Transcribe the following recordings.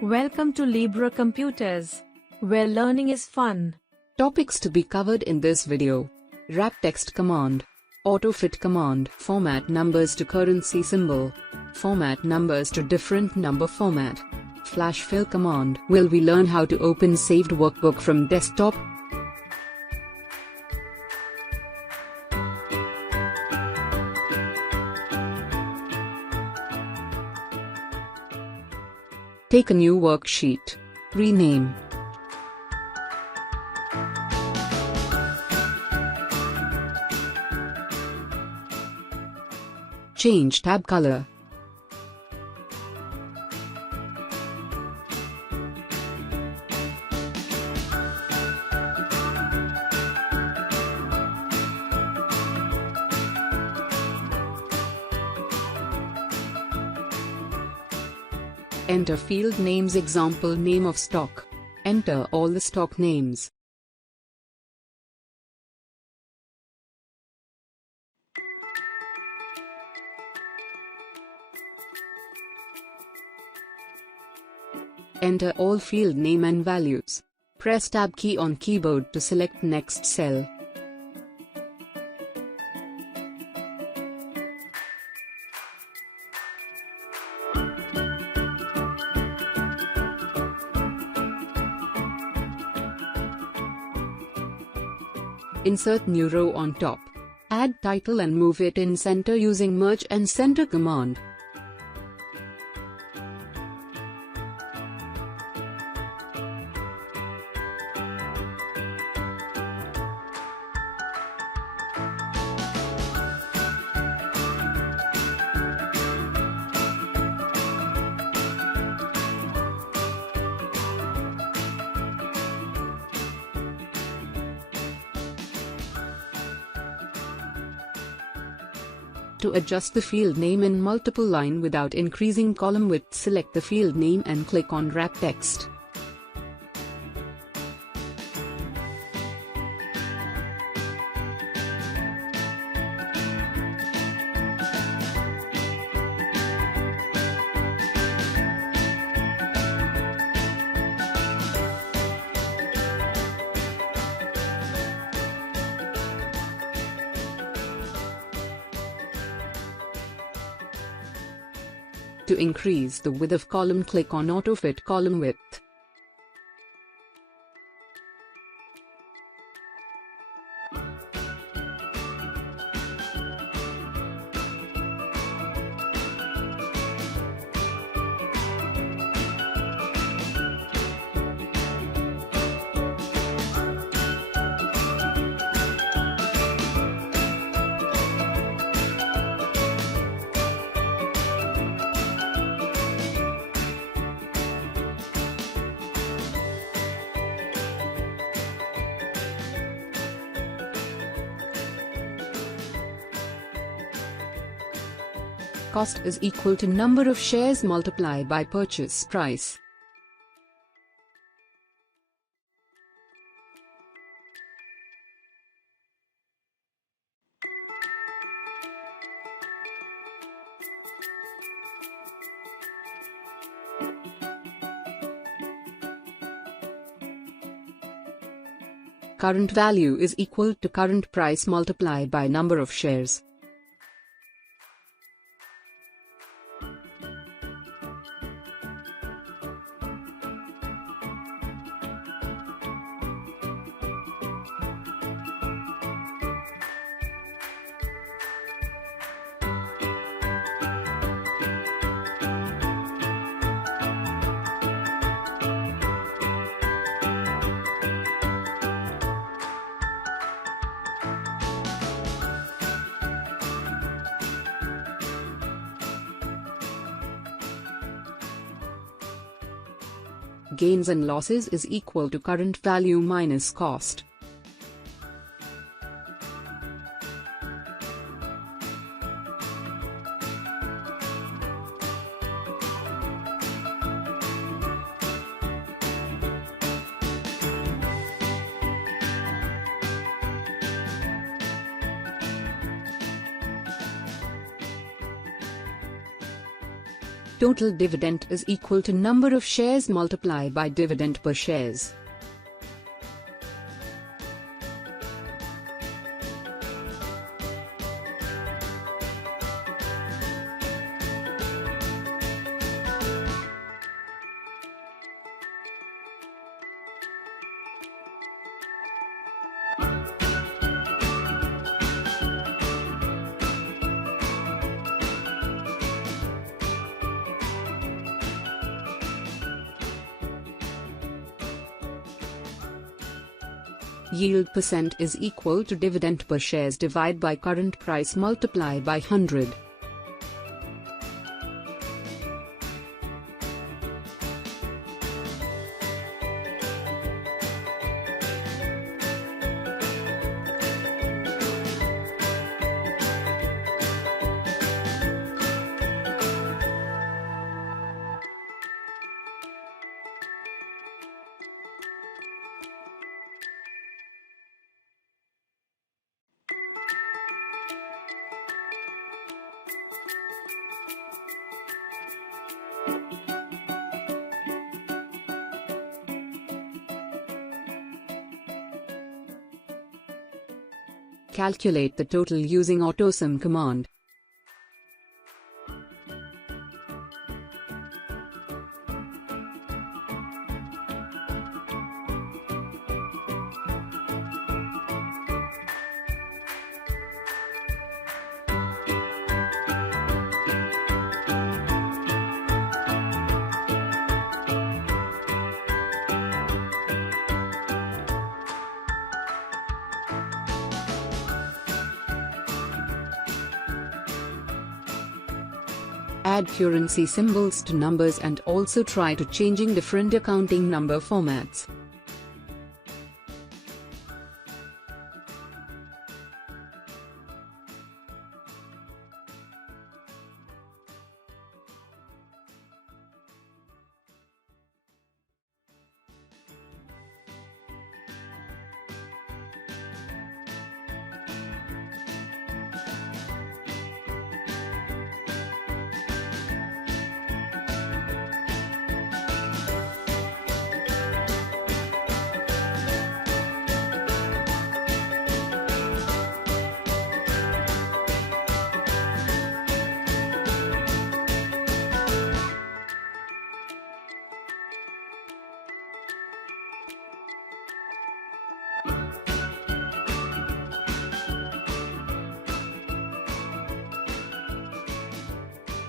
Welcome to Libra Computers, where learning is fun. Topics to be covered in this video: wrap text command, autofit command, format numbers to currency symbol, format numbers to different number format, flash fill command. Will we learn how to open saved workbook from desktop? Take a new worksheet. Rename. Change tab color. Enter field names. Example: name of stock. Enter all the stock names. Enter all field name and values. Press Tab key on keyboard to select next cell. Insert new row on top. Add title and move it in center using merge and center command. To adjust the field name in multiple line without increasing column width, select the field name and click on Wrap Text. To increase the width of column, click on Autofit Column Width. Cost is equal to number of shares multiplied by purchase price. Current value is equal to current price multiplied by number of shares. Gains and losses is equal to current value minus cost. Total dividend is equal to number of shares multiplied by dividend per shares. Yield percent is equal to dividend per shares divided by current price multiplied by 100. Calculate the total using AutoSum command. Add currency symbols to numbers and also try to changing different accounting number formats.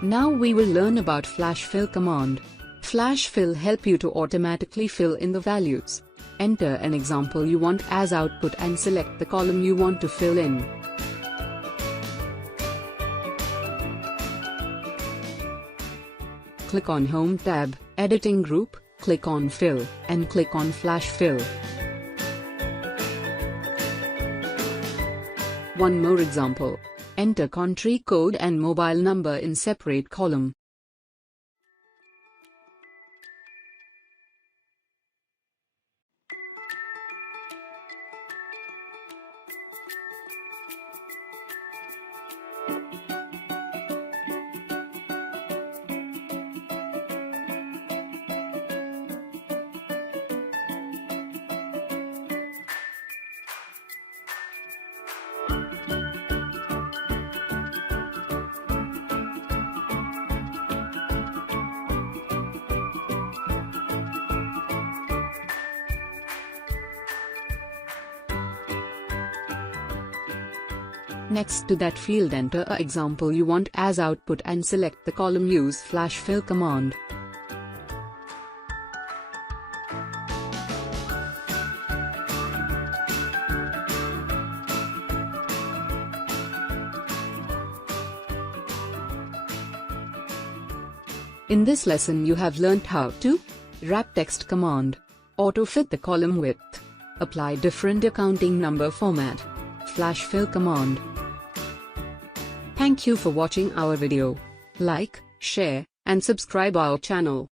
Now we will learn about flash fill command. Flash fill help you to automatically fill in the values. Enter an example you want as output and select the column you want to fill in. Click on Home tab, Editing Group, click on Fill, and click on Flash Fill. One more example. Enter country code and mobile number in separate column. Next to that field, enter a example you want as output and select the column. Use flash fill command. In this lesson you have learnt how to wrap text command, auto-fit the column width, apply different accounting number format, flash fill command. Thank you for watching our video. Like, share, and subscribe our channel.